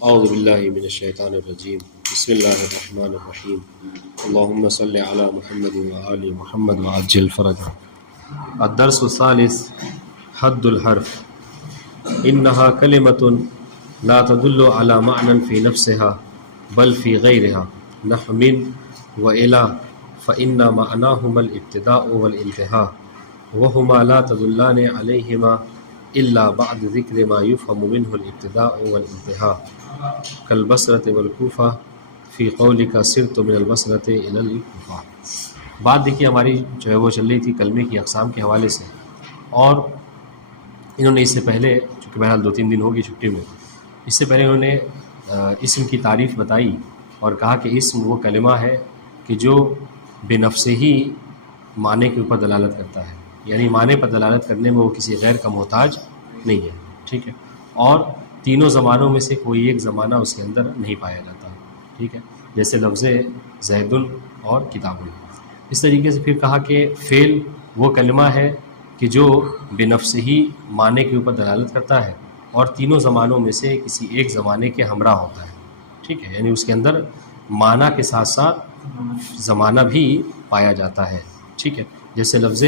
اعوذ باللہ من الشیطان الرجیم بسم اللہ الرحمن الرحیم اللہم صلی علی محمد وآل محمد وعجل فرجہ۔ الدرس الثالث حد الحرف انہا کلمۃ لا تدل علی معنی فی نفسها بل فی غیرها نحو من وإلی فإن معناهما الابتداء والانتہاء وهما لا تدلان علیہما الا بعد ذکر ما یفهم منه الابتداء والانتہاء کالبصرة والکوفہ فی قولک سرت من البصرة الی الکوفہ۔ بات دیکھیے ہماری جو ہے وہ چل رہی تھی کلمے کی اقسام کے حوالے سے، اور انہوں نے اس سے پہلے چونکہ بہرحال 2-3 دن ہوگی چھٹی میں، اس سے پہلے انہوں نے اسم کی تعریف بتائی اور کہا کہ اسم وہ کلمہ ہے کہ جو بے نفس ہی معنی کے اوپر دلالت کرتا ہے، یعنی معنی پر دلالت کرنے میں وہ کسی غیر کا محتاج نہیں ہے، ٹھیک ہے، اور تینوں زمانوں میں سے کوئی ایک زمانہ اس کے اندر نہیں پایا جاتا، ٹھیک ہے، جیسے لفظ زید اور کتاب۔ اس طریقے سے پھر کہا کہ فعل وہ کلمہ ہے کہ جو بے نفس ہی معنی کے اوپر دلالت کرتا ہے اور تینوں زمانوں میں سے کسی ایک زمانے کے ہمراہ ہوتا ہے، ٹھیک ہے، یعنی اس کے اندر معنی کے ساتھ ساتھ زمانہ بھی پایا جاتا ہے، ٹھیک ہے، جیسے لفظ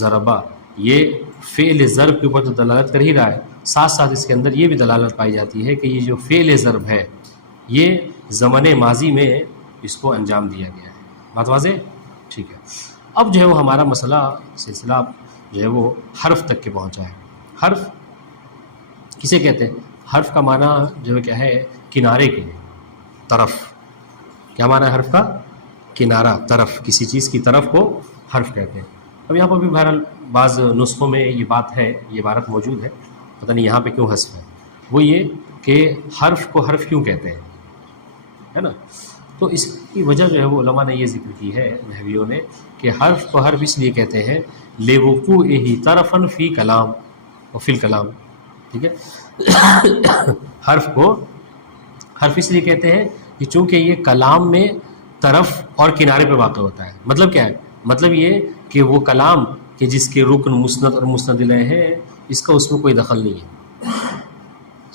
ضربہ، یہ فعل ضرب کے اوپر تو دلالت کر ہی رہا ہے، ساتھ ساتھ اس کے اندر یہ بھی دلالت پائی جاتی ہے کہ یہ جو فعل ضرب ہے یہ زمن ماضی میں اس کو انجام دیا گیا ہے۔ بات واضح؟ ٹھیک ہے، اب جو ہے وہ ہمارا مسئلہ سلسلہ جو ہے وہ حرف تک کے پہنچا ہے۔ حرف کسے کہتے ہیں؟ حرف کا معنی جو ہے کیا ہے؟ کنارے کے، طرف۔ کیا معنی ہے حرف کا؟ کنارہ، طرف، کسی چیز کی طرف کو حرف کہتے ہیں۔ اب یہاں پر بھی بہرحال بعض نسخوں میں یہ بات ہے، یہ عبارت موجود ہے، پتہ نہیں یہاں پہ کیوں حذف ہے، وہ یہ کہ حرف کو حرف کیوں کہتے ہیں، ہے نا؟ تو اس کی وجہ جو ہے وہ علماء نے یہ ذکر کی ہے، نحویوں نے، کہ حرف کو حرف اس لیے کہتے ہیں لِوُقُوعِهِ طَرَفًا فی کلام اور فی الکلام، ٹھیک ہے، حرف کو حرف اس لیے کہتے ہیں کہ چونکہ یہ کلام میں طرف اور کنارے پہ واقع ہوتا ہے۔ مطلب کیا ہے؟ مطلب یہ کہ وہ کلام کہ جس کے رکن مسند اور مسند الیہ ہیں، اس کا اس میں کوئی دخل نہیں ہے،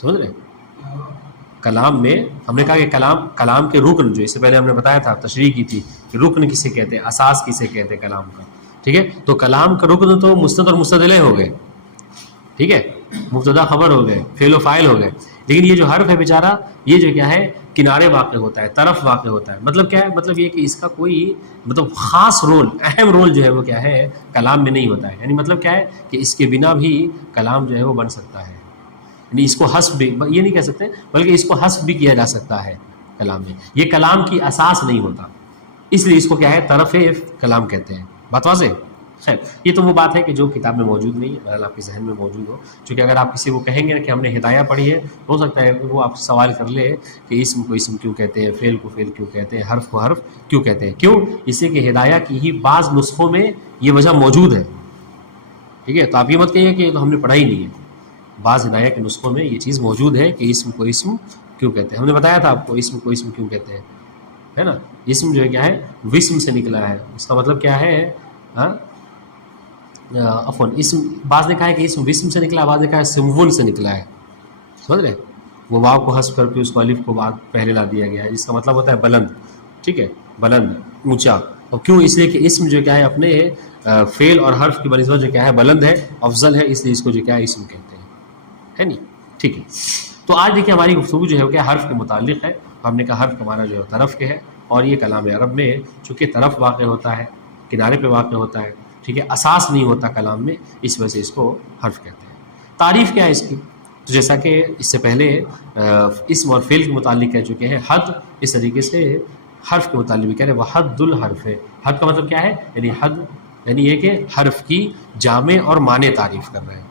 سمجھ رہے ہیں؟ کلام میں ہم نے کہا کہ کلام کے رکن، جو اس سے پہلے ہم نے بتایا تھا، تشریح کی تھی کہ رکن کسے کہتے ہیں، اساس کسے کہتے ہیں کلام کا، ٹھیک ہے، تو کلام کا رکن تو مسند اور مسند الیہ ہو گئے، ٹھیک ہے، مبتدا خبر ہو گئے، فعل و فاعل ہو گئے، لیکن یہ جو حرف ہے بیچارہ، یہ جو کیا ہے، کنارے واقع ہوتا ہے، طرف واقع ہوتا ہے۔ مطلب کیا ہے؟ مطلب یہ کہ اس کا کوئی خاص رول، اہم رول جو ہے وہ کیا ہے، کلام میں نہیں ہوتا ہے۔ یعنی مطلب کیا ہے کہ اس کے بنا بھی کلام جو ہے وہ بن سکتا ہے، یعنی اس کو حذف بھی، یہ نہیں کہہ سکتے بلکہ اس کو حذف بھی کیا جا سکتا ہے کلام میں، یہ کلام کی اساس نہیں ہوتا، اس لیے اس کو کیا ہے، طرف کلام کہتے ہیں۔ بات واضح؟ خیر، یہ تو وہ بات ہے کہ جو کتاب میں موجود نہیں ہے، اگر آپ کے ذہن میں موجود ہو، چونکہ اگر آپ کسی کو کہیں گے کہ ہم نے ہدایہ پڑھی ہے، ہو سکتا ہے کہ وہ آپ سے سوال کر لے کہ اسم کو اسم کیوں کہتے ہیں، فعل کو فعل کیوں کہتے ہیں، حرف کو حرف کیوں کہتے ہیں، کیوں؟ اس لیے کہ ہدایہ کی ہی بعض نسخوں میں یہ وجہ موجود ہے، ٹھیک ہے، تو آپ یہ مت کہیے کہ ہم نے پڑھا ہی نہیں ہے، بعض ہدایہ کے نسخوں میں یہ چیز موجود ہے کہ اسم کو اسم کیوں کہتے ہیں۔ ہم نے بتایا تھا آپ کو اسم کو اسم کیوں کہتے ہیں، ہے نا؟ اسم جو ہے کیا ہے، وسم سے نکلا ہے، اس کا مطلب کیا ہے، عفواً اسم، بعض نے کہا ہے کہ اسم وسم سے نکلا ہے، بعض نے کہا ہے سمون سے نکلا ہے، سمجھ رہے؟ وہ واو کو حذف کر کے اس کو الف کو بعد پہلے لا دیا گیا ہے، جس کا مطلب ہوتا ہے بلند، ٹھیک ہے، بلند، اونچا۔ اور کیوں؟ اس لیے کہ اسم جو کیا ہے اپنے فعل اور حرف کی بنسبت جو کیا ہے بلند ہے، افضل ہے، اس لیے اس کو جو کیا ہے اسم کہتے ہیں، ہے نہیں؟ ٹھیک ہے، تو آج دیکھیے ہماری گفتگو جو ہے وہ کیا حرف کے متعلق ہے۔ ہم نے کہا حرف کا معنی جو ہے طرف کے ہے، اور یہ کلام عرب میں چونکہ طرف واقع ہوتا ہے، کنارے پہ واقع ہوتا ہے، ٹھیک ہے، اساس نہیں ہوتا کلام میں، اس وجہ سے اس کو حرف کہتے ہیں۔ تعریف کیا ہے اس کی؟ تو جیسا کہ اس سے پہلے اسم اور فعل کے متعلق کہہ چکے ہیں، حد اس طریقے سے حرف کے متعلق بھی کہہ رہے ہیں، وہ حد الحرف ہے۔ حد کا مطلب کیا ہے؟ یعنی حد، یعنی یہ کہ حرف کی جامع اور مانع تعریف کر رہے ہیں،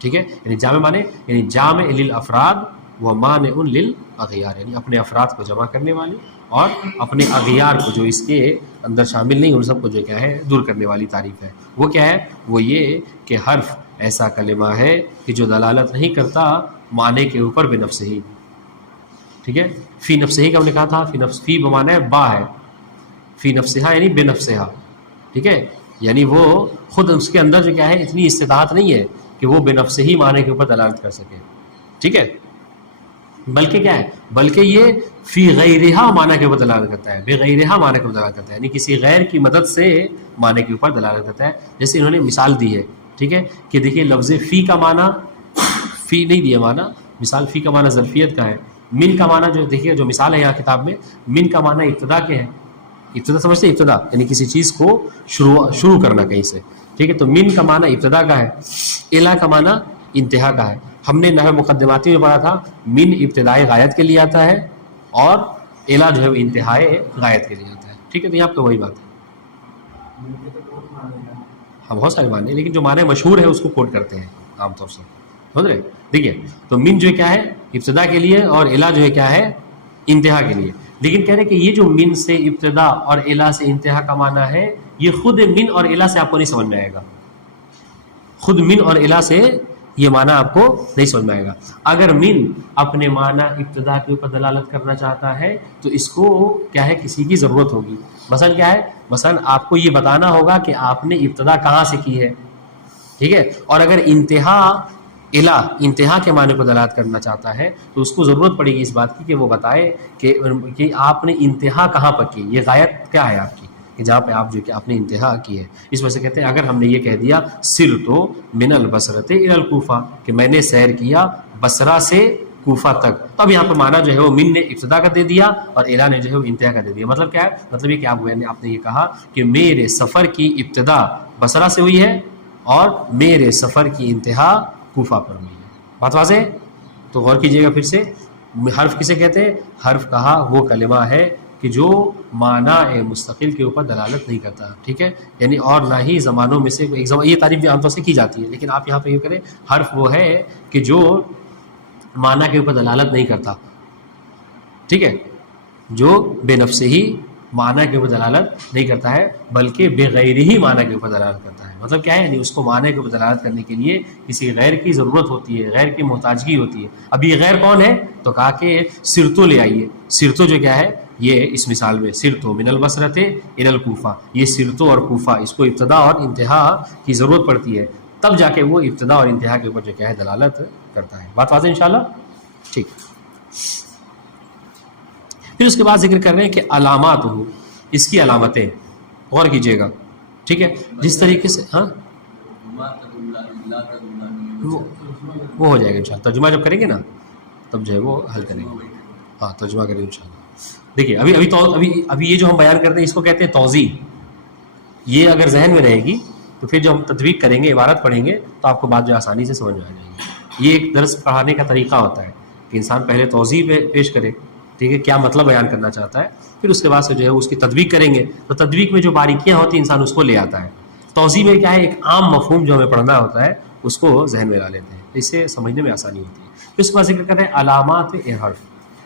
ٹھیک ہے، یعنی جامع معنی، یعنی جامع للافراد و مانع للاغیار، یعنی اپنے افراد کو جمع کرنے والی اور اپنے اغیار کو جو اس کے اندر شامل نہیں ان سب کو جو کیا ہے دور کرنے والی تعریف ہے۔ وہ کیا ہے؟ وہ یہ کہ حرف ایسا کلمہ ہے کہ جو دلالت نہیں کرتا معنی کے اوپر بے نفس ہی، ٹھیک ہے، فی نفس ہی کا ہم نے کہا تھا، فی نفس، فی بمعنی با ہے، فی نفسہا یعنی بے نفسہا، ٹھیک ہے، یعنی وہ خود اس کے اندر جو کیا ہے اتنی استطاعت نہیں ہے کہ وہ بے نفس ہی معنی کے اوپر دلالت کر سکے، ٹھیک ہے، بلکہ کیا ہے، بلکہ یہ فی غیرہا معنی کے اوپر دلالت کرتا ہے، بے غیرہا معنی کے اوپر دلالت کرتا ہے، یعنی کسی غیر کی مدد سے معنی کے اوپر دلالت کرتا ہے. جیسے انہوں نے مثال دی ہے، ٹھیک ہے، کہ دیکھیے لفظ فی کا معنی، فی نہیں دیا معنی، مثال فی کا معنی ظرفیت کا ہے. من کا معنی جو دیکھیے جو مثال ہے یہاں کتاب میں، من کا معنی ابتدا کے ہے. ابتدا سمجھتے ہیں، ابتدا یعنی کسی چیز کو شروع کرنا کہیں سے، ٹھیک ہے. تو من کا معنی ابتدا کا ہے، الا کا معنی انتہا کا ہے. ہم نے نحو مقدماتی میں پڑھا تھا من ابتدائے غایت کے لیے آتا ہے اور الا جو ہے وہ انتہائے غایت کے لیے آتا ہے، ٹھیک ہے. تو یہاں پہ وہی بات ہے، ہاں بہت سارے معنی، لیکن جو معنی مشہور ہے اس کو کوٹ کرتے ہیں عام طور سے، سمجھ رہے. دیکھیے تو من جو کیا ہے ابتدا کے لیے اور الا جو ہے کیا ہے انتہا کے لیے. لیکن کہہ رہے کہ یہ جو من سے ابتدا اور الا سے انتہا کا معنی ہے، یہ خود من اور الا سے آپ کو نہیں سمجھ میں آئے گا. خود من اور الا سے یہ معنی آپ کو نہیں سمجھ میں آئے گا. اگر من اپنے معنی ابتدا کے اوپر دلالت کرنا چاہتا ہے تو اس کو کیا ہے کسی کی ضرورت ہوگی. مثلا کیا ہے، مثلا آپ کو یہ بتانا ہوگا کہ آپ نے ابتدا کہاں سے کی ہے، ٹھیک ہے. اور اگر انتہا الا انتہا کے معنی کو دلالت کرنا چاہتا ہے تو اس کو ضرورت پڑے گی اس بات کی کہ وہ بتائے کہ آپ نے انتہا کہاں پر کی، یہ غایت کیا ہے آپ کی، کہ جہاں پہ آپ جو کہ آپ نے انتہا کی ہے. اس وجہ سے کہتے ہیں اگر ہم نے یہ کہہ دیا سرتو من البصرۃ الی الکوفہ، کہ میں نے سیر کیا بصرہ سے کوفہ تک، تب یہاں پہ معنی جو ہے وہ من نے ابتدا کا دے دیا اور الا نے جو ہے وہ انتہا کا دے دیا. مطلب کیا ہے، مطلب یہ کہ آپ نے یہ کہا کہ میرے سفر کی ابتدا بصرہ سے ہوئی ہے اور میرے سفر کی انتہا کوفہ پر ہوئی ہے. بات واضح؟ تو غور کیجئے گا پھر سے. حرف کسے کہتے ہیں؟ حرف کہا وہ کلمہ ہے کہ جو معنی مستقل کے اوپر دلالت نہیں کرتا، ٹھیک ہے. یعنی اور نہ ہی زمانوں میں سے یہ تعریف بھی عام طور سے کی جاتی ہے، لیکن آپ یہاں پہ یہ کریں حرف وہ ہے کہ جو معنی کے اوپر دلالت نہیں کرتا، ٹھیک ہے، جو بے نفس ہی معنی کے اوپر دلالت نہیں کرتا ہے بلکہ بغیر ہی معنی کے اوپر دلالت کرتا ہے. مطلب کیا ہے، یعنی اس کو معنی کے اوپر دلالت کرنے کے لیے کسی غیر کی ضرورت ہوتی ہے، غیر کی محتاجگی ہوتی ہے. اب یہ غیر کون ہے؟ تو کہا کہ سرتو لے آئیے. سرتو جو کیا ہے، یہ اس مثال میں سرتو من البصرۃ الی الکوفہ، یہ سرتو اور کوفہ اس کو ابتدا اور انتہا کی ضرورت پڑتی ہے، تب جا کے وہ ابتدا اور انتہا کے اوپر جو کیا ہے دلالت کرتا ہے. بات واضح انشاءاللہ؟ ٹھیک. پھر اس کے بعد ذکر کر رہے ہیں کہ علامات ہو، اس کی علامتیں، غور کیجیے گا، ٹھیک ہے. جس طریقے سے ہاں وہ ہو جائے گا انشاءاللہ، ترجمہ جب کریں گے نا تب جو ہے وہ حل کریں گے. ہاں ترجمہ کریں گے انشاءاللہ. دیکھیے ابھی یہ جو ہم بیان کرتے ہیں اس کو کہتے ہیں توضیح. یہ اگر ذہن میں رہے گی تو پھر جو ہم تطبیق کریں گے، عبارت پڑھیں گے، تو آپ کو بات جو آسانی سے سمجھ میں آ جائے گی. یہ ایک درس پڑھانے کا طریقہ ہوتا ہے کہ انسان پہلے توضیح پیش کرے، ٹھیک ہے، کیا مطلب بیان کرنا چاہتا ہے، پھر اس کے بعد سے جو ہے اس کی تطبیق کریں گے. تو تطبیق میں جو باریکیاں ہوتی ہیں انسان اس کو لے آتا ہے. توضیح میں کیا ہے، ایک عام مفہوم جو ہمیں پڑھنا ہوتا ہے اس کو ذہن میں لا لیتے ہیں، اس سے سمجھنے میں آسانی ہوتی ہے. پھر اس کے بعد ذکر کر رہے ہیں علامات حرف،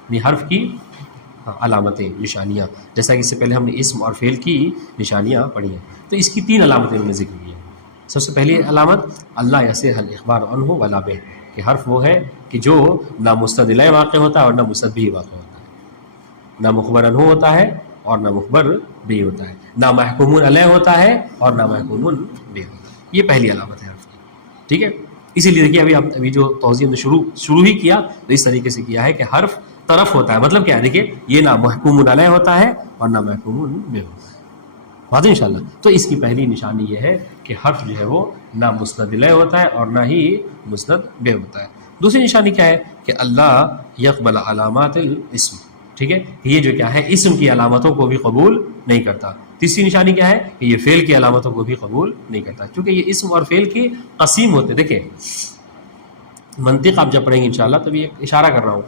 یعنی حرف کی علامتیں، نشانیاں. جیسا کہ اس سے پہلے ہم نے اسم اور فعل کی نشانیاں پڑھی ہیں، تو اس کی 3 علامتیں انہوں نے ذکر کی ہیں. سب سے پہلی علامت اللہ یصح الاخبار عنہ ولا بہ، کہ حرف وہ ہے کہ جو نہ مستدل واقع ہوتا ہے اور نہ مستدبی واقع ہوتا ہے، نہ مخبر عنہ ہوتا ہے اور نہ مخبر بھی ہوتا ہے، نہ محکوم علیہ ہوتا ہے اور نہ محکوم بھی ہوتا ہے. یہ پہلی علامت ہے حرف کی، ٹھیک ہے. اسی لیے دیکھیے ابھی جو توضیح نے شروع ہی کیا تو اس طریقے سے کیا ہے کہ حرف طرف ہوتا ہے. مطلب کیا ہے، دیکھیے یہ نہ محکوم علیہ ہوتا ہے اور نہ محکوم بھی ہوتا ہے. واضح انشاءاللہ. تو اس کی پہلی نشانی یہ ہے کہ حرف جو ہے وہ نہ مسند الیہ ہوتا ہے اور نہ ہی مسند بہ ہوتا ہے. دوسری نشانی کیا ہے کہ اللہ یقبل علامات الاسم، ٹھیک ہے، یہ جو کیا ہے اسم کی علامتوں کو بھی قبول نہیں کرتا. تیسری نشانی کیا ہے کہ یہ فعل کی علامتوں کو بھی قبول نہیں کرتا، کیونکہ یہ اسم اور فعل کی قسیم ہوتے. دیکھیں منطق آپ جب پڑھیں گے انشاءاللہ، تب یہ اشارہ کر رہا ہوں،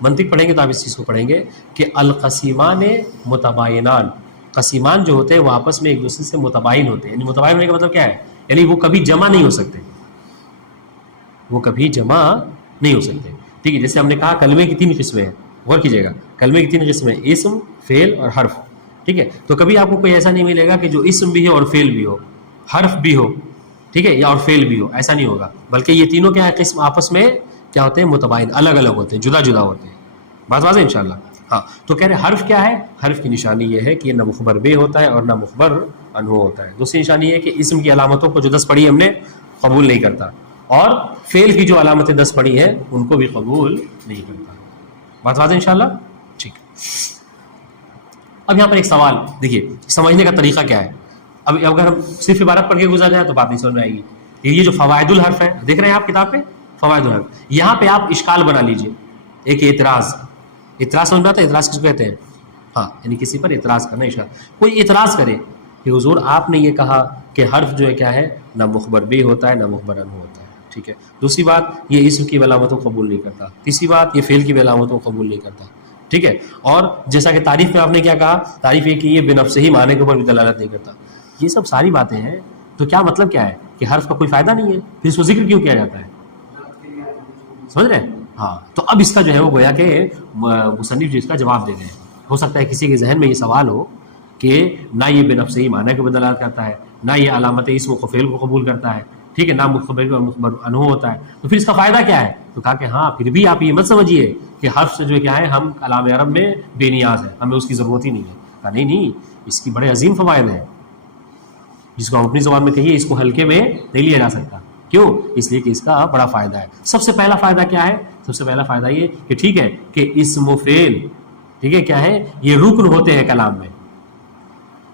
منطق پڑھیں گے تو آپ اس چیز کو پڑھیں گے کہ القسیمان متباینان، قسیمان جو ہوتے ہیں وہ آپس میں ایک دوسرے سے متباین ہوتے ہیں. یعنی متباین ہونے کا مطلب کیا ہے، یعنی وہ کبھی جمع نہیں ہو سکتے، وہ کبھی جمع نہیں ہو سکتے. ٹھیک ہے، جیسے ہم نے کہا کلمے کی 3 قسمیں ہیں، غور کیجیے گا، کلمے کی 3 قسمیں، اسم، فعل اور حرف. ٹھیک ہے، تو کبھی آپ کو کوئی ایسا نہیں ملے گا کہ جو اسم بھی ہو اور فعل بھی ہو، حرف بھی ہو، ٹھیک ہے، یا اور فعل بھی ہو، ایسا نہیں ہوگا. بلکہ یہ تینوں کیا ہے قسم آپس میں کیا ہوتے ہیں، متباین، الگ الگ ہوتے ہیں، جدا جدا ہوتے ہیں. بات واضح انشاءاللہ. ہاں تو کہہ رہے حرف کیا ہے، حرف کی نشانی یہ ہے کہ یہ نہ مخبر بے ہوتا ہے اور نہ مخبر عنہ ہوتا ہے. دوسری نشانی یہ ہے کہ اسم کی علامتوں کو جو 10 پڑھی ہم نے قبول نہیں کرتا، اور فعل کی جو علامتیں 10 پڑھی ہیں ان کو بھی قبول نہیں کرتا. بات واضح انشاءاللہ؟ ٹھیک. اب یہاں پر ایک سوال دیکھیے، سمجھنے کا طریقہ کیا ہے. اب اگر ہم صرف عبارت پڑھ کے گزر جائیں تو بات نہیں سمجھ میں آئے گی. یہ جو فوائد الحرف ہے، دیکھ رہے ہیں آپ کتاب پہ فوائد الحرف، یہاں پہ آپ اشکال بنا لیجئے. ایک اعتراض سمجھ میں آتا ہے؟ اعتراض کس کو کہتے ہیں؟ ہاں، یعنی کسی پر اعتراض کرنا. اشکال کوئی اعتراض کرے کہ حضور آپ نے یہ کہا کہ حرف جو ہے کیا ہے، نہ مخبر بھی ہوتا ہے نہ مخبر عنہ ہوتا ہے. ٹھیک ہے. دوسری بات، یہ اسم کی علامتوں کو قبول نہیں کرتا. تیسری بات، یہ فعل کی علامتوں کو قبول نہیں کرتا. ٹھیک ہے. اور جیسا کہ تعریف میں آپ نے کیا کہا، تعریف یہ کہ یہ بنفس ہی معنی کے اوپر بھی دلالت نہیں کرتا. یہ سب ساری باتیں ہیں. تو کیا مطلب کیا ہے کہ حرف کا کوئی فائدہ نہیں ہے، پھر اس کو ذکر کیوں کیا جاتا ہے؟ سمجھ رہے ہیں؟ ہاں. تو اب اس کا جو ہے وہ گویا کہ مصنف جو اس کا جواب دے رہے ہیں. ہو سکتا ہے کسی کے ذہن میں یہ سوال ہو کہ نہ یہ بنفس ہی معنی کے اوپر دلالت کرتا ہے، نہ یہ علامت اسم و فعل کو قبول کرتا ہے. ٹھیک ہے. نہ مخبر اور مخبر عنہ ہوتا ہے. تو پھر اس کا فائدہ کیا ہے؟ تو کہا کہ ہاں پھر بھی آپ یہ مت سمجھیے کہ حرف سے جو ہے کیا ہے، ہم کلام عرب میں بے نیاز ہے، ہمیں اس کی ضرورت ہی نہیں ہے. کہا نہیں، اس کی بڑے عظیم فوائد ہیں. جس کو ہم اپنی زبان میں کہیے، اس کو ہلکے میں نہیں لیا جا سکتا. کیوں؟ اس لیے کہ اس کا بڑا فائدہ ہے. سب سے پہلا فائدہ کیا ہے؟ سب سے پہلا فائدہ یہ کہ ٹھیک ہے کہ اسم و فعل ٹھیک ہے کیا ہے، یہ رکن ہوتے ہیں کلام میں.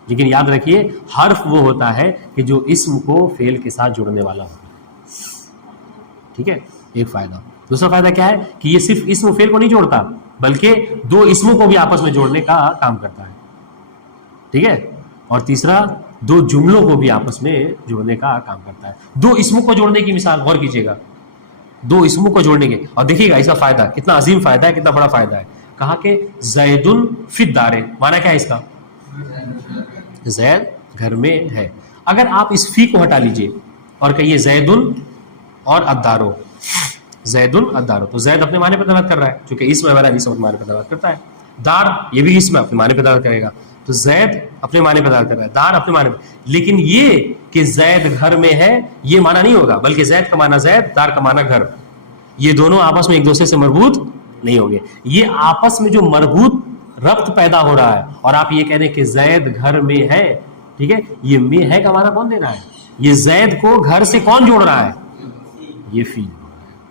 لیکن یاد رکھیے حرف وہ ہوتا ہے کہ جو اسم کو فعل کے ساتھ جوڑنے والا ہوتا ہے. ٹھیک ہے. ایک فائدہ. دوسرا فائدہ کیا ہے کہ یہ صرف اسم و فعل کو نہیں جوڑتا، بلکہ دو اسموں کو بھی آپس میں جوڑنے کا کام کرتا ہے. ٹھیک ہے. اور تیسرا، دو جملوں کو بھی آپس میں جوڑنے کا کام کرتا ہے. دو اسموں کو جوڑنے کی مثال غور کیجیے گا. دو اسموں کو جوڑنے کے، اور دیکھیے گا اس کا فائدہ کتنا عظیم فائدہ ہے، کتنا بڑا فائدہ ہے. کہا کہ زید فی الدار، معنی کیا ہے اس کا؟ زید گھر میں ہے. اگر آپ اس فی کو ہٹا لیجئے اور کہیے زید اور الدارو، زید الدارو، تو زید اپنے معنی پہ دلالت کر رہا ہے چونکہ اسم ہے، اسم اپنے معنی پہ دلالت کرتا ہے. دار یہ بھی اسم اپنے معنی پہ دلالت کرے گا. تو زید اپنے معنی پہ دلالت کر رہا ہے، دار اپنے معنی پہ. لیکن یہ کہ زید گھر میں ہے یہ معنی نہیں ہوگا، بلکہ زید کا معنی زید، دار کا معنی گھر. یہ دونوں آپس میں ایک دوسرے سے مربوط نہیں ہوں گے. یہ آپس میں جو مربوط ربط پیدا ہو رہا ہے، اور آپ یہ کہہ رہے ہیں کہ زید گھر میں ہے. ٹھیک ہے. یہ میں ہے کا معنی کون دے رہا ہے؟ یہ زید کو گھر سے کون جوڑ رہا ہے؟ یہ فی.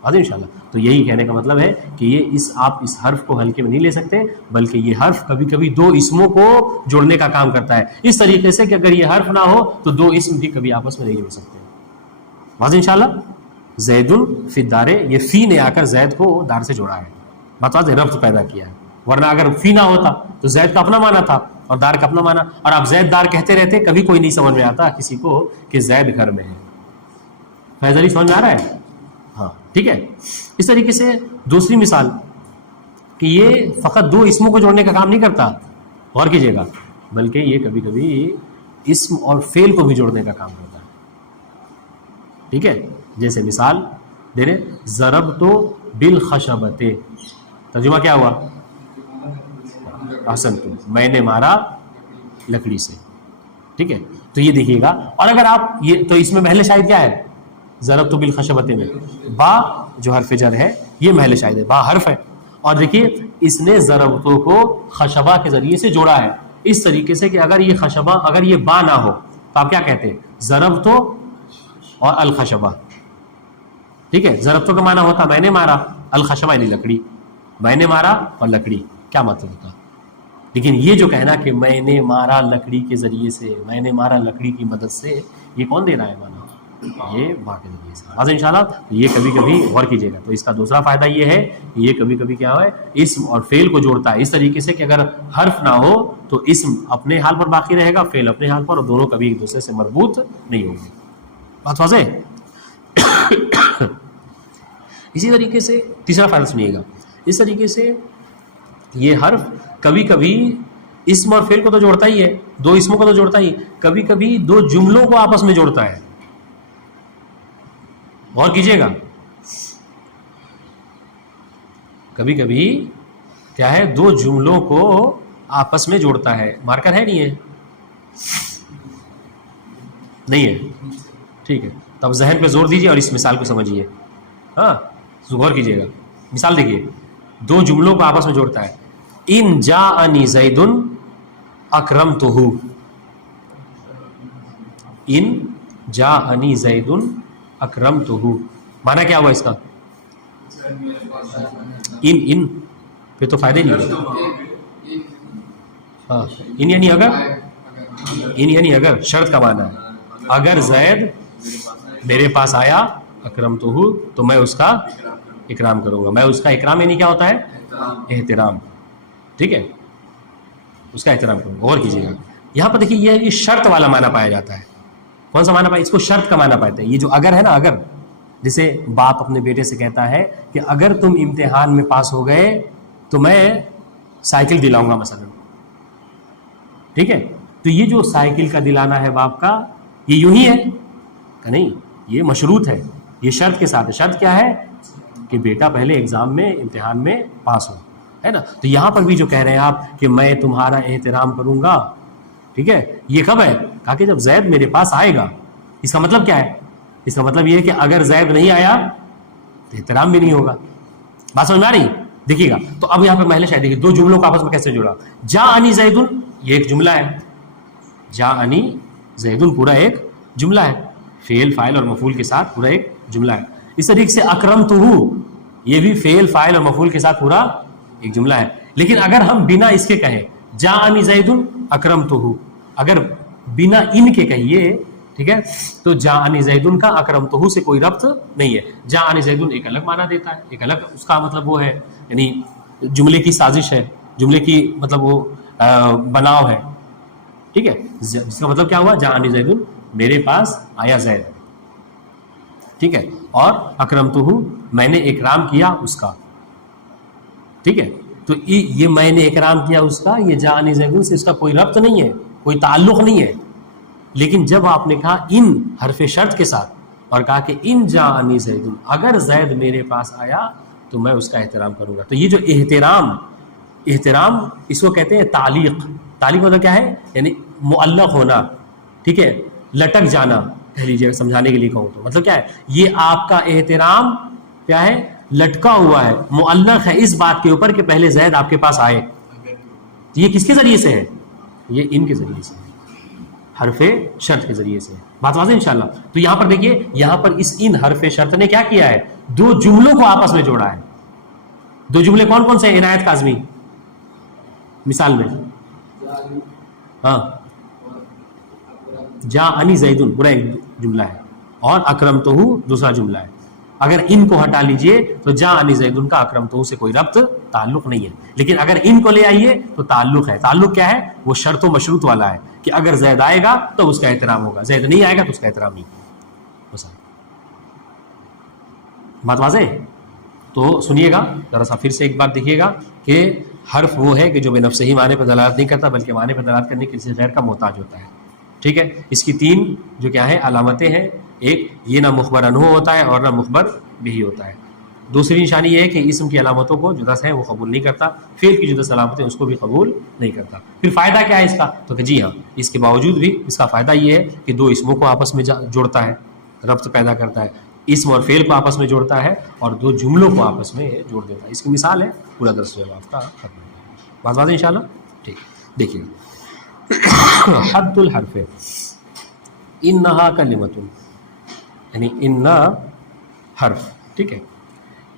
انشاءاللہ. تو یہی کہنے کا مطلب ہے کہ یہ آپ اس حرف کو ہلکے میں نہیں لے سکتے، بلکہ یہ حرف کبھی کبھی دو اسموں کو جوڑنے کا کام کرتا ہے، اس طریقے سے کہ اگر یہ حرف نہ ہو تو دو اسم بھی کبھی آپس میں نہیں جوڑ سکتے. واضح انشاءاللہ. زید فی الدار، یہ فی نے آ کر زید کو دار سے جوڑا ہے، بتا دیں ربط پیدا کیا ہے. ورنہ اگر فی نہ ہوتا تو زید کا اپنا معنی تھا اور دار کا اپنا معنی، اور آپ زید دار کہتے رہتے، کبھی کوئی نہیں سمجھ میں آتا کسی کو کہ زید گھر میں ہے. فیض سمجھ میں آ رہا ہے؟ ہاں. ٹھیک ہے. اس طریقے سے دوسری مثال کہ یہ فقط دو اسموں کو جوڑنے کا کام نہیں کرتا، غور کیجیے گا، بلکہ یہ کبھی کبھی اسم اور فعل کو بھی جوڑنے کا کام کرتا ہے. ٹھیک ہے. جیسے مثال دے رہے، ضربت بالخشبۃ، ترجمہ کیا ہوا؟ احسنتم، میں نے مارا لکڑی سے. ٹھیک ہے. تو یہ دیکھیے گا. اور اگر آپ یہ، تو اس میں محل شاہد کیا ہے؟ ضربت بالخشبۃ میں با جو حرف جر ہے یہ محل شاہد ہے، با حرف ہے. اور دیکھیے اس نے ضربتوں کو خشبہ کے ذریعے سے جوڑا ہے، اس طریقے سے کہ اگر یہ خشبہ، اگر یہ با نہ ہو تو آپ کیا کہتے ہیں؟ ضربتو اور الخشبہ. ٹھیک ہے. ضربتوں کا معنی ہوتا میں نے مارا، الخشبہ یعنی لکڑی، میں نے مارا اور لکڑی، کیا مطلب ہوتا؟ لیکن یہ جو کہنا کہ میں نے مارا لکڑی کے ذریعے سے، میں نے مارا لکڑی کی مدد سے، یہ کون دے رہا ہے مانا؟ یہ با کے ذریعے سے. آج انشاءاللہ یہ کبھی کبھی غور کیجیے گا. تو اس کا دوسرا فائدہ یہ ہے کہ یہ کبھی کبھی کیا ہے، اسم اور فعل کو جوڑتا ہے اس طریقے سے کہ اگر حرف نہ ہو تو اسم اپنے حال پر باقی رہے گا، فعل اپنے حال پر، اور دونوں کبھی ایک دوسرے سے مربوط نہیں ہوں گے. بات واضح؟ اسی طریقے سے تیسرا فائدہ سنیے گا. اس طریقے سے یہ حرف کبھی کبھی اسم اور فعل کو تو جوڑتا ہی ہے، دو اسموں کو تو جوڑتا ہی، کبھی کبھی دو جملوں کو آپس میں جوڑتا ہے. غور کیجیے گا. کبھی کبھی کیا ہے، دو جملوں کو آپس میں جوڑتا ہے. مارکر ہے نہیں ہے؟ نہیں ہے. ٹھیک ہے. تو اب ذہن پہ زور دیجیے اور اس مثال کو سمجھیے. ہاں غور کیجیے گا. مثال دیکھیے، دو جملوں کو آپس میں جوڑتا ہے. ان جاءنی زید اکرمتہ، ان جاءنی زید اکرمتہ، معنی کیا ہوا اس کا؟ ان پھر تو فائدہ ہی نہیں ہے. ہاں ان یعنی اگر، ان یعنی اگر شرط کا معنی ہے اگر زید میرے پاس آیا اکرمتہ تو میں اس کا اکرام کروں گا. میں اس کا اکرام یعنی کیا ہوتا ہے؟ احترام. ٹھیک ہے، اس کا احترام کروں گا. غور کیجیے گا یہاں پر دیکھیے یہ شرط والا معنی پایا جاتا ہے. کون سا معنی پایا؟ اس کو شرط کا معنی پاتے ہیں. یہ جو اگر ہے نا، اگر جیسے باپ اپنے بیٹے سے کہتا ہے کہ اگر تم امتحان میں پاس ہو گئے تو میں سائیکل دلاؤں گا مثلا. ٹھیک ہے، تو یہ جو سائیکل کا دلانا ہے باپ کا، یہ یوں ہی ہے کہ نہیں؟ یہ مشروط ہے، یہ شرط کے ساتھ ہے. شرط کیا ہے؟ کہ بیٹا پہلے ایگزام میں، امتحان میں پاس ہو، ہے نا. تو یہاں پر بھی جو کہہ رہے ہیں آپ کہ میں تمہارا احترام کروں گا، ٹھیک ہے، یہ کب ہے؟ کہا کہ جب زید میرے پاس آئے گا. اس کا مطلب کیا ہے؟ اس کا مطلب یہ ہے کہ اگر زید نہیں آیا تو احترام بھی نہیں ہوگا. بات سمجھ میں آ رہی؟ دیکھیے گا تو اب یہاں پہ محل شاید دیکھیے دو جملوں کو آپس میں کیسے جوڑا. جاءنی زید، یہ ایک جملہ ہے. جاءنی زید پورا ایک جملہ ہے، فعل فاعل اور مفعول کے ساتھ پورا ایک جملہ ہے. اس طریقے سے اکرمتہ، یہ بھی فعل فاعل اور مفعول کے ساتھ پورا ایک جملہ ہے. لیکن اگر ہم بنا اس کے کہیں جاءنی زید اکرمتہ، اگر بنا ان کے کہیے، ٹھیک ہے، تو جاءنی زید کا اکرمتہ سے کوئی ربط نہیں ہے. جاءنی زید ایک الگ معنی دیتا ہے، ایک الگ اس کا مطلب وہ ہے، یعنی جملے کی سازش ہے، جملے کی مطلب وہ بناؤ ہے. ٹھیک ہے، جس کا مطلب کیا ہوا؟ جاءنی زید، میرے پاس آیا زید. ٹھیک ہے، اور اکرمتہ، میں نے اکرام کیا اس کا. ٹھیک ہے، تو یہ میں نے اکرام کیا اس کا، یہ جاءنی زید سے اس کا کوئی ربط نہیں ہے، کوئی تعلق نہیں ہے. لیکن جب آپ نے کہا ان حرف شرط کے ساتھ اور کہا کہ ان جاءنی زید، اگر زید میرے پاس آیا تو میں اس کا احترام کروں گا. تو یہ جو احترام اس کو کہتے ہیں تعلیق. تعلیق ہوتا کیا ہے؟ یعنی معلق ہونا. ٹھیک ہے، لٹک جانا کہہ لیجیے سمجھانے کے لیے کہوں تو. مطلب کیا ہے؟ یہ آپ کا احترام کیا ہے؟ لٹکا ہوا ہے، معلق ہے اس بات کے اوپر کہ پہلے زید آپ کے پاس آئے. یہ کس کے ذریعے سے ہے؟ یہ ان کے ذریعے سے، حرف شرط کے ذریعے سے. بات واضح انشاءاللہ. تو یہاں پر دیکھیے، یہاں پر اس ان حرف شرط نے کیا کیا ہے؟ دو جملوں کو آپس میں جوڑا ہے. دو جملے کون کون سے ہیں عنایت کاظمی مثال میں؟ ہاں، جاءنی زید پورا ایک جملہ ہے اور اکرمتہ دوسرا جملہ ہے. اگر ان کو ہٹا لیجئے تو جاءنی زید کا اکرمتہ سے کوئی ربط تعلق نہیں ہے. لیکن اگر ان کو لے آئیے تو تعلق ہے. تعلق کیا ہے؟ وہ شرط و مشروط والا ہے کہ اگر زید آئے گا تو اس کا احترام ہوگا، زید نہیں آئے گا تو اس کا احترام نہیں. بات واضح؟ تو سنیے گا ذرا سا پھر سے ایک بات دیکھیے گا کہ حرف وہ ہے کہ جو بے نفسہ ہی معنی پر دلالت نہیں کرتا بلکہ معنی پر دلالت کرنے کے کسی غیر کا محتاج ہوتا ہے. ٹھیک ہے، اس کی تین جو کیا ہے علامتیں ہیں. ایک یہ نہ مخبر عنہ ہوتا ہے اور نہ مخبر بھی ہوتا ہے. دوسری نشانی یہ ہے کہ اسم کی علامتوں کو جو 10 ہیں وہ قبول نہیں کرتا، فعل کی جو 10 علامتیں اس کو بھی قبول نہیں کرتا. پھر فائدہ کیا ہے اس کا؟ تو کہ جی ہاں، اس کے باوجود بھی اس کا فائدہ یہ ہے کہ دو اسموں کو آپس میں جوڑتا ہے، ربط پیدا کرتا ہے، اسم اور فعل کو آپس میں جوڑتا ہے اور دو جملوں کو آپس میں جوڑ دیتا ہے. اس کی مثال ہے پورا درس جو آپ کا ختم. بات واضح انشاءاللہ. ٹھیک، دیکھیے حد الحرف انہا کلمۃ، یعنی ان حرف. ٹھیک ہے،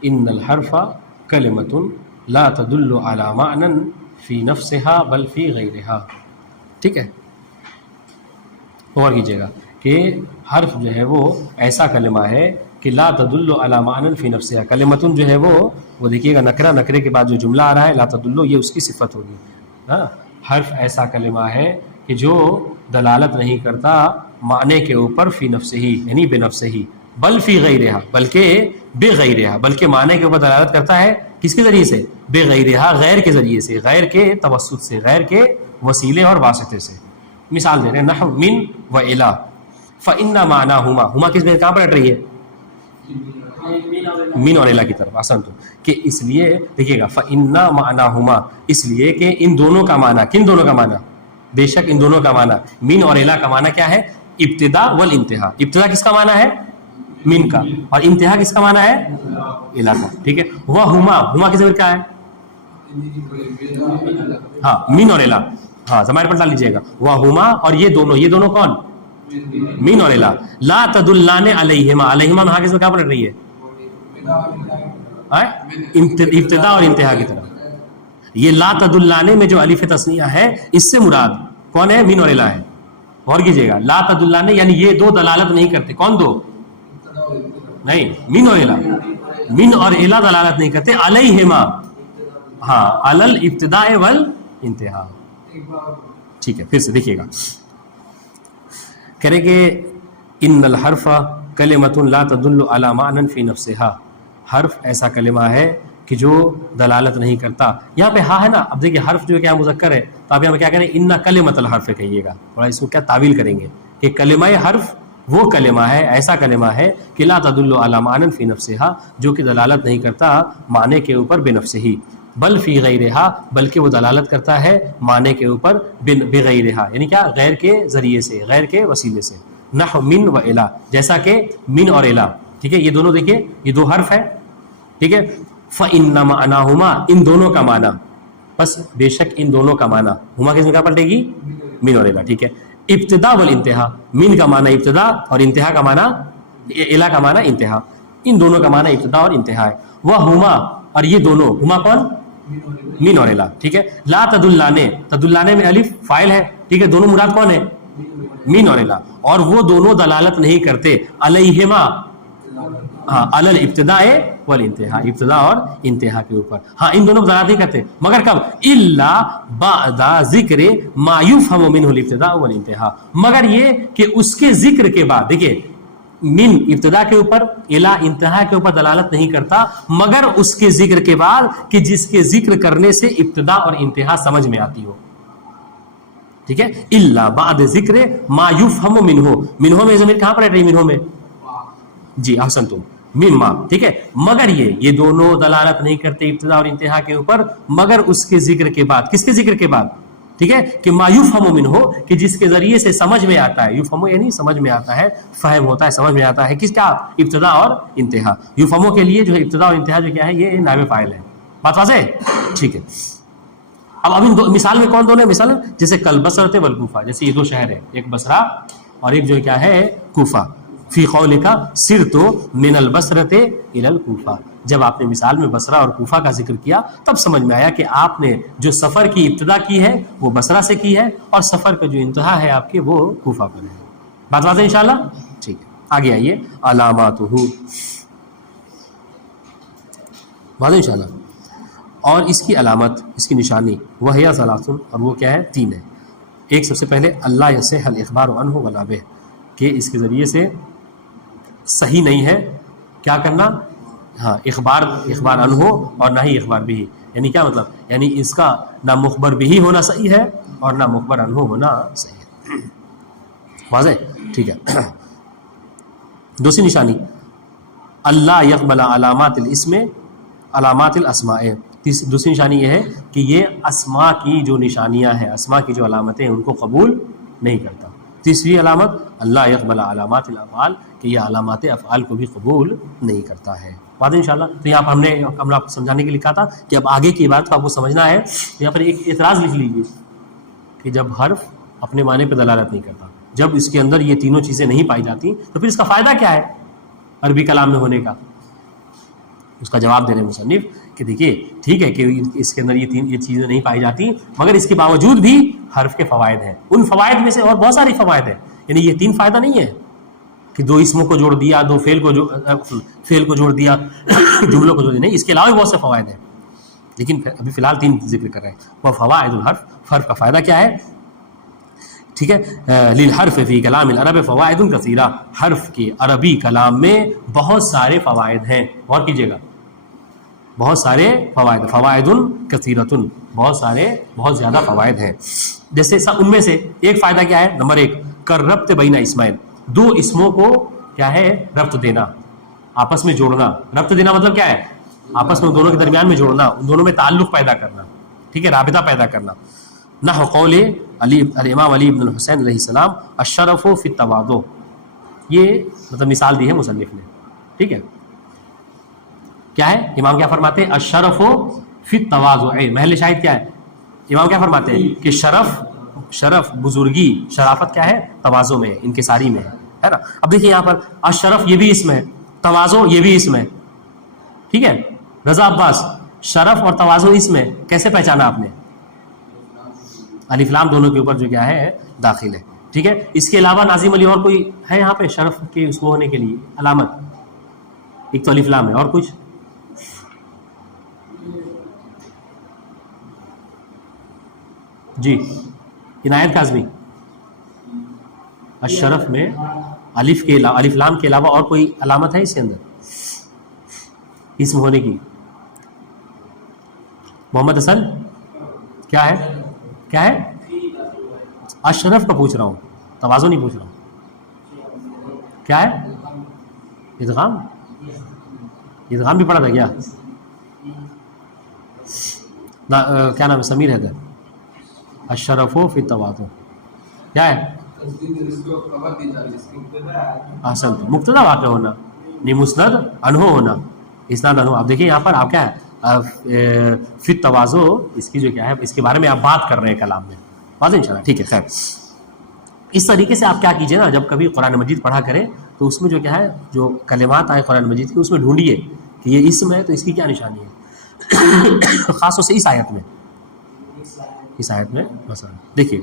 ان الحرف کلمۃ لا تدل علی معنی فی نفسها بل فی غیرها. ٹھیک ہے، غور کیجیے گا کہ حرف جو ہے وہ ایسا کلمہ ہے کہ لا تدل علی معنی فی نفسها. کلمۃ جو ہے وہ دیکھیے گا نکرہ، نکرے کے بعد جو جملہ آ رہا ہے لا تدل، یہ اس کی صفت ہوگی. ہاں، حرف ایسا کلمہ ہے کہ جو دلالت نہیں کرتا معنی کے اوپر فی نفسہ ہی یعنی بے نفسہ ہی، بل فی غیرہا بلکہ بے غیرہا، بلکہ معنی کے اوپر دلالت کرتا ہے کس کے ذریعے سے؟ بے غیرہا، غیر کے ذریعے سے، غیر کے توسط سے، غیر کے وسیلے اور واسطے سے. مثال دے رہے ہیں نحو من و الی فإن معناہما، ہما کس میں کہاں پر ہٹ رہی ہے؟ من اور الی کی طرف. آسان تو کہ اس لیے دیکھیے گا فإن معناہما، اس لیے کہ ان دونوں کا معنی، کن دونوں کا معنی؟ بے شک ان دونوں کا معنی. من اور الی کا معنی کیا ہے؟ ابتدا والانتہا. ابتدا کس کا معنی ہے؟ من کا، اور انتہا کس کا معنی ہے؟ الی کا. ٹھیک ہے، وہما، ہما کی ضمیر کیا ہے؟ ہاں، من اور الی. ہاں، ضمائر پر ڈال لیجیے گا وہما، اور یہ دونوں کون؟ من اور الی. لا تدلان علیہما، علیہما میں کس میں کہاں پر رہی ہے؟ ابتدا اور انتہا کی طرف. یہ لا تدلانے میں جو الف تثنیہ ہے اس سے مراد کون ہے؟ من اور الا ہے. غور کیجیے گا, لا تدلانے یعنی یہ دو دلالت نہیں کرتے. کون دو؟ نہیں, من اور الا. من اور الا دلالت نہیں کرتے. علیہما, ہاں, علل ابتداء والانتہا. ٹھیک ہے, پھر سے دیکھیے گا, کہہ رہے کہ ان الحرف کلمۃ لا تدل علی معنی فی نفسها. حرف ایسا کلمہ ہے کہ جو دلالت نہیں کرتا. یہاں پہ ہاں ہے نا, اب دیکھیے حرف جو کیا مذکر ہے, تو آپ یہاں پہ کیا کریں, ان کلمۃ الحرف کہیے گا. تھوڑا اس کو کیا تعویل کریں گے کہ کلمہ حرف وہ کلمہ ہے, ایسا کلمہ ہے کہ لا تدل علی معنی فی نفسها, جو کہ دلالت نہیں کرتا معنی کے اوپر بنفسہ, بل فی غیرہا, بلکہ وہ دلالت کرتا ہے معنی کے اوپر بغیرہا, یعنی کیا, غیر کے ذریعے سے, غیر کے وسیلے سے. نحو من و الا, جیسا کہ من اور الا. ٹھیک ہے, یہ دونوں دیکھیے, یہ دو حرف ہے. ٹھیک ہے, فإن معناہما, ان دونوں کا معنی, بس بے شک ان دونوں کا معنی, ہما کس میں کیا پلٹے گی, من اور الا. ٹھیک ہے, ابتدا والانتہا, من کا معنی ابتدا اور انتہا کا معنی, الا کا معنی انتہا, ان دونوں کا معنی ابتدا اور انتہا ہے. وہما, اور یہ دونوں, ہما کون, من اور الا. ٹھیک ہے, لا تدلانے, تدلانے میں الف فاعل ہے. ٹھیک ہے, دونوں مراد کون ہے, من اور الا, اور وہ دونوں دلالت نہیں کرتے علیہما, ہاں, علل ابتداء والانتہا, ابتدا اور انتہا کے اوپر. ہاں, ان دونوں دلالت نہیں کرتے, مگر کب, الا بعد ذکر ما یفہم منہ الابتداء والانتہا, مگر یہ کہ اس کے ذکر کے بعد. دیکھیے, من ابتدا کے اوپر, الا انتہا کے اوپر دلالت نہیں کرتا, مگر اس کے ذکر کے بعد کہ جس کے ذکر کرنے سے ابتدا اور انتہا سمجھ میں آتی ہو. ٹھیک ہے, الا بعد ذکر ما یفہم منہ, منہ میں ضمیر کہاں پر ہے, منہ میں, جی احسنتم, مما. ٹھیک ہے, مگر یہ دونوں دلالت نہیں کرتے ابتدا اور انتہا کے اوپر, مگر اس کے ذکر کے بعد. کس کے ذکر کے بعد, ٹھیک ہے, کہ ما یفہم منہ, کہ جس کے ذریعے سے سمجھ میں آتا ہے. یفہم یعنی سمجھ میں آتا ہے, فہم ہوتا ہے, سمجھ میں آتا ہے. کس کا, ابتدا اور انتہا. یفہم کے لیے جو ہے ابتدا اور انتہا جو کیا ہے, یہ نائب فاعل ہے. بات واضح ہے؟ ٹھیک ہے, اب ان مثال میں کون دونوں ہیں, مثال جیسے کل بصرۃ والکوفہ, جیسے یہ دو شہر ہیں, ایک بصرہ اور ایک جو کیا ہے, کوفہ. فی قولک سرت من البصرۃ الی الکوفہ, جب آپ نے مثال میں بصرہ اور کوفہ کا ذکر کیا تب سمجھ میں آیا کہ آپ نے جو سفر کی ابتدا کی ہے وہ بصرہ سے کی ہے, اور سفر کا جو انتہا ہے آپ کے وہ کوفہ پر ہے. بات واضح انشاءاللہ؟ ٹھیک ہے, آگے آئیے, علاماتہ, واضح انشاءاللہ. اور اس کی علامت, اس کی نشانی, وہ ہے ثلاث, اور وہ کیا ہے, 3 ہے. ایک سب سے پہلے اللہ یصح الاخبار عنہ ولا بہ, کہ اس کے ذریعے سے صحیح نہیں ہے کیا کرنا, ہاں, اخبار عنہ اور نہ ہی اخبار بھی. یعنی کیا مطلب, یعنی اس کا نہ مخبر بھی ہونا صحیح ہے اور نہ مخبر عنہ ہونا صحیح ہے. واضح؟ ٹھیک ہے. دوسری نشانی, اللہ یقبل علامات الاسم علامات الاسماء. دوسری نشانی یہ ہے کہ یہ اسماء کی جو نشانیاں ہیں, اسماء کی جو علامتیں ہیں, ان کو قبول نہیں کرتا. تیسری علامت, اللہ یقبل علامات الافعال, کہ یہ علامات افعال کو بھی قبول نہیں کرتا ہے. بات انشاءاللہ. تو یہاں پر ہم نے آپ کو سمجھانے کے لیے کہا تھا کہ اب آگے کی بات کو آپ کو سمجھنا ہے. یہاں پر ایک اعتراض لکھ لیجیے کہ جب حرف اپنے معنی پہ دلالت نہیں کرتا, جب اس کے اندر یہ تینوں چیزیں نہیں پائی جاتی, تو پھر اس کا فائدہ کیا ہے عربی کلام میں ہونے کا. اس کا جواب دے رہے ہیں مصنف کہ دیکھیے, ٹھیک ہے کہ اس کے اندر یہ چیزیں نہیں پائی جاتی, مگر اس کے باوجود بھی حرف کے فوائد ہیں. ان فوائد میں سے اور بہت ساری فوائد ہیں. یعنی یہ 3 فائدہ نہیں ہے کہ 2 اسموں کو جوڑ دیا, 2 فعل کو جوڑ دیا, جملوں کو جوڑ دیا, نہیں, اس کے علاوہ بہت سے فوائد ہیں, لیکن ابھی فی الحال 3 ذکر کر رہے ہیں. وہ فوائد الحرف, حرف کا فائدہ کیا ہے, ٹھیک ہے. للحرف فی کلام العرب فوائد کثیرہ, حرف کے عربی کلام میں بہت سارے فوائد ہیں. غور کیجیے گا, بہت سارے فوائد, فوائد کثیرۃ, بہت زیادہ فوائد ہیں. جیسے ان میں سے ایک فائدہ کیا ہے, نمبر 1, کر ربط بین اسمین, 2 اسموں کو کیا ہے, ربط دینا, آپس میں جوڑنا. ربط دینا مطلب کیا ہے, آپس میں دونوں کے درمیان میں جوڑنا, ان دونوں میں تعلق پیدا کرنا, ٹھیک ہے, رابطہ پیدا کرنا. نحو قول الامام علی بن الحسین علیہ السلام الشرف فی التواضع, یہ مطلب مثال دی ہے مصنف نے. ٹھیک ہے, کیا ہے, امام کیا فرماتے ہیں, الشرف فی التواضع. محل شاہد کیا ہے, امام کیا فرماتے ہیں کہ شرف, بزرگی, شرافت کیا ہے, تواضع میں, انکساری میں ہے نا. اب دیکھیے یہاں پر الشرف یہ بھی اسم ہے, تواضع یہ بھی اسم ہے. ٹھیک ہے, رضا عباس شرف اور تواضع اسم ہے، کیسے پہچانا آپ نے؟ الف لام دونوں کے اوپر جو کیا ہے داخل ہے، ٹھیک ہے. اس کے علاوہ ناظم علی اور کوئی ہے یہاں پہ شرف کے اس کو ہونے کے لیے علامت؟ ایک تو الف لام ہے، اور کچھ؟ جی عنایت کاظمی، الشرف میں الف کے علاوہ، الف لام کے علاوہ اور کوئی علامت ہے اس کے اندر اسم ہونے کی؟ محمد حسن کیا ہے؟ کیا ہے؟ اشرف کا پوچھ رہا ہوں، تواضع نہیں پوچھ رہا ہوں. کیا ہے؟ ادغام. ادغام بھی پڑھا تھا کیا؟ کیا نام ہے؟ سمیر حیدر. اشرف فی التواضع کیا ہے؟ احسن، مبتدا واقع ہونا، نہیں مسند انہو ہونا، اسناد انہو. آپ دیکھیے یہاں پر آپ کیا ہے فی التواضع، اس کی جو کیا ہے اس کے بارے میں آپ بات کر رہے ہیں کلام میں، واضح انشاءاللہ. ٹھیک ہے، خیر. اس طریقے سے آپ کیا کیجئے نا، جب کبھی قرآن مجید پڑھا کریں تو اس میں جو کیا ہے جو کلمات آئے قرآن مجید کی اس میں ڈھونڈیے کہ یہ اسم ہے تو اس کی کیا نشانی ہے. خاص طور سے اس آیت میں، اس آیت میں مثلا دیکھیے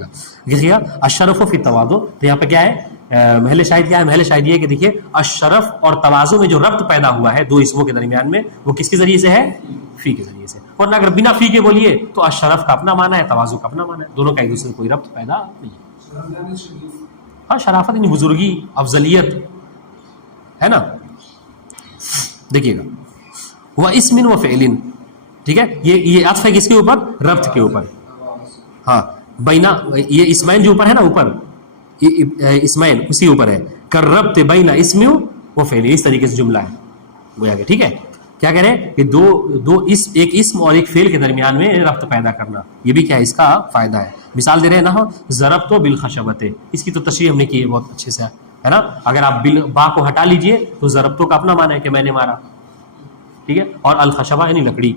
گا اشرف فی التواضع. تو یہاں پہ کیا ہے محل شاہد؟ کیا ہے محل شاہد؟ یہ کہ دیکھیے اشرف اور تواضع میں جو ربط پیدا ہوا ہے دو اسموں کے درمیان میں، وہ کس کے ذریعے سے ہے؟ فی کے ذریعے سے. ورنہ اگر بنا فی کے بولیے تو اشرف کا اپنا معنی ہے، تواضع کا اپنا معنی ہے، دونوں کا ایک دوسرے سے کوئی ربط پیدا نہیں ہے. ہاں شرافت یعنی بزرگی، افضلیت ہے نا. دیکھیے گا وہ اسم و فعل، ٹھیک ہے. یہ عطف ہے کس کے اوپر؟ ربط کے اوپر. ہاں بینا، یہ اسمین جو اوپر ہے نا، اوپر اسمین اسی اوپر ہے. کر ربط بینا اسم و فعل، اس طریقے سے جملہ ہے گویا کہ. ٹھیک ہے، کیا کہہ رہے ہیں کہ دو ایک اسم اور ایک فعل کے درمیان میں ربط پیدا کرنا، یہ بھی کیا ہے اس کا فائدہ ہے. مثال دے رہے ہیں نا، ضربت بالخشبۃ، اس کی تو تشریح ہم نے کی ہے بہت اچھے سے، ہے نا. اگر آپ با کو ہٹا لیجئے تو ضربتوں کا اپنا معنی ہے کہ میں نے مارا، ٹھیک ہے. اور الخشبہ یعنی لکڑی،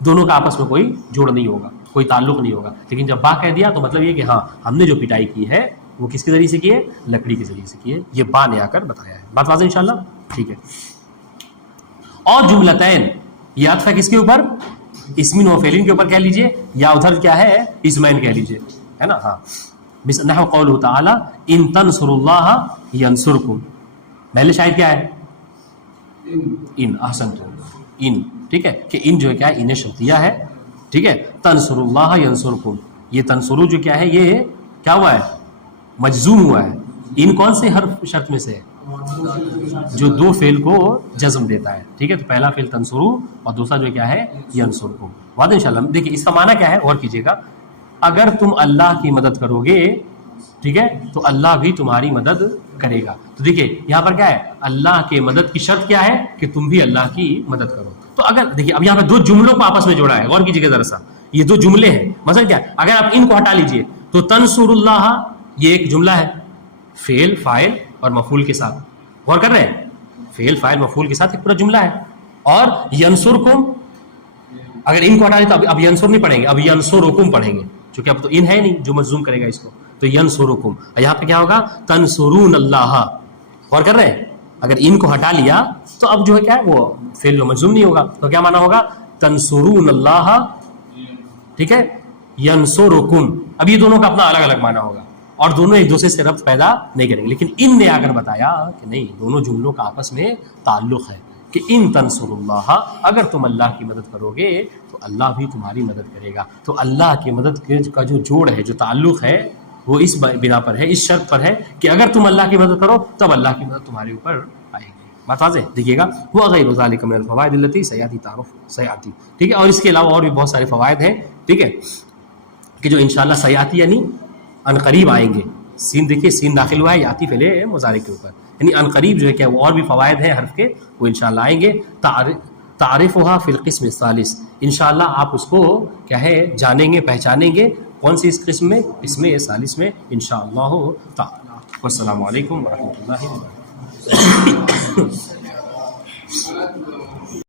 دونوں کا آپس میں کوئی جوڑ نہیں ہوگا، کوئی تعلق نہیں ہوگا. لیکن جب با کہہ دیا تو مطلب یہ کہ ہاں ہم نے جو پٹائی کی ہے وہ کس کے ذریعے سے کی ہے؟ لکڑی کے ذریعے سے کی ہے. یہ با نے آ کر بتایا ہے. بات واضح انشاءاللہ. ٹھیک ہے. اور جملتین، یہ عطف ہے کس کے اوپر؟ اسمین و فعلین کے اوپر کہہ لیجئے، یا ادھر کیا ہے اسمین کہہ لیجئے، ہے نا. ہاں نحو قولہ تعالی ان تنصروا اللہ ینصرکم. پہلے شاید کیا ہے؟ ان. احسنتم، ان. ٹھیک ہے کہ ان جو ہے کیا ہے ان شرطیہ ہے، ٹھیک ہے. تنصروا اللہ ینصرکم، یہ تنصرو جو کیا ہے یہ کیا ہوا ہے؟ مجزوم ہوا ہے. ان کون سے حرف شرط میں سے ہے؟ جو دو فعل کو جزم دیتا ہے، ٹھیک ہے. تو پہلا فعل تنصرو اور دوسرا جو کیا ہے ینصرکم. واضح انشاءاللہ. دیکھیے اس کا معنی کیا ہے، غور کیجیے گا. اگر تم اللہ کی مدد کرو گے، ٹھیک ہے، تو اللہ بھی تمہاری مدد کرے گا. تو دیکھیے یہاں پر کیا ہے، اللہ کی مدد کی شرط کیا ہے کہ تم بھی اللہ کی مدد کرو. تو اگر دیکھیے اب یہاں پہ دو جملوں کو آپس میں جوڑا ہے، غور کیجیے گا ذرا سا. یہ دو جملے ہیں، مثلا کیا، اگر آپ ان کو ہٹا لیجئے تو تنصر اللہ یہ ایک جملہ ہے، فعل فاعل اور مفعول کے ساتھ. غور کر رہے ہیں، فعل فاعل مفعول کے ساتھ ایک پورا جملہ ہے. اور ینصرکم، اگر ان کو ہٹا دیں تو اب ینصر نہیں پڑھیں گے، اب ینصرکم پڑھیں گے، چونکہ اب تو ان ہے نہیں جو مجزوم کرے گا اس کو. تو ینصرکم، یہاں پہ کیا ہوگا؟ تنصرون اللہ. غور کر رہے ہیں، اگر ان کو ہٹا لیا تو اب جو ہے کیا ہے وہ فعل مجزوم نہیں ہوگا. تو کیا معنی ہوگا؟ تنصرون اللہ، ٹھیک ہے، ینصرکم. اب یہ دونوں کا اپنا الگ الگ معنی ہوگا اور دونوں ایک دوسرے سے ربط پیدا نہیں کریں گے. لیکن ان نے آ کر بتایا کہ نہیں، دونوں جملوں کا آپس میں تعلق ہے کہ ان تنصر اللہ، اگر تم اللہ کی مدد کرو گے تو اللہ بھی تمہاری مدد کرے گا. تو اللہ کی مدد کا جو جوڑ ہے، جو تعلق ہے، وہ اس بنا پر ہے، اس شرط پر ہے کہ اگر تم اللہ کی مدد کرو تب اللہ کی مدد تمہارے اوپر آئے گی. بات واضح. دیکھیے گا وہ غیر ذالک من الفوائد التي سیاتی تعارف سیاتی، ٹھیک ہے. اور اس کے علاوہ اور بھی بہت سارے فوائد ہیں، ٹھیک ہے، کہ جو انشاءاللہ سیاتی یعنی ان قریب آئیں گے. سین دیکھیے، سین داخل ہوا ہے یاتی فعل مضارع کے اوپر، یعنی ان قریب جو ہے کیا وہ اور بھی فوائد ہیں حرف کے، وہ انشاءاللہ آئیں گے. تعریفها فی القسم الثالث، انشاءاللہ آپ اس کو کیا ہے جانیں گے، پہچانیں گے. کون سی اس قسم میں؟ قسم ثالث میں انشاءاللہ تعالی. والسلام علیکم ورحمۃ اللہ وبرکاتہ.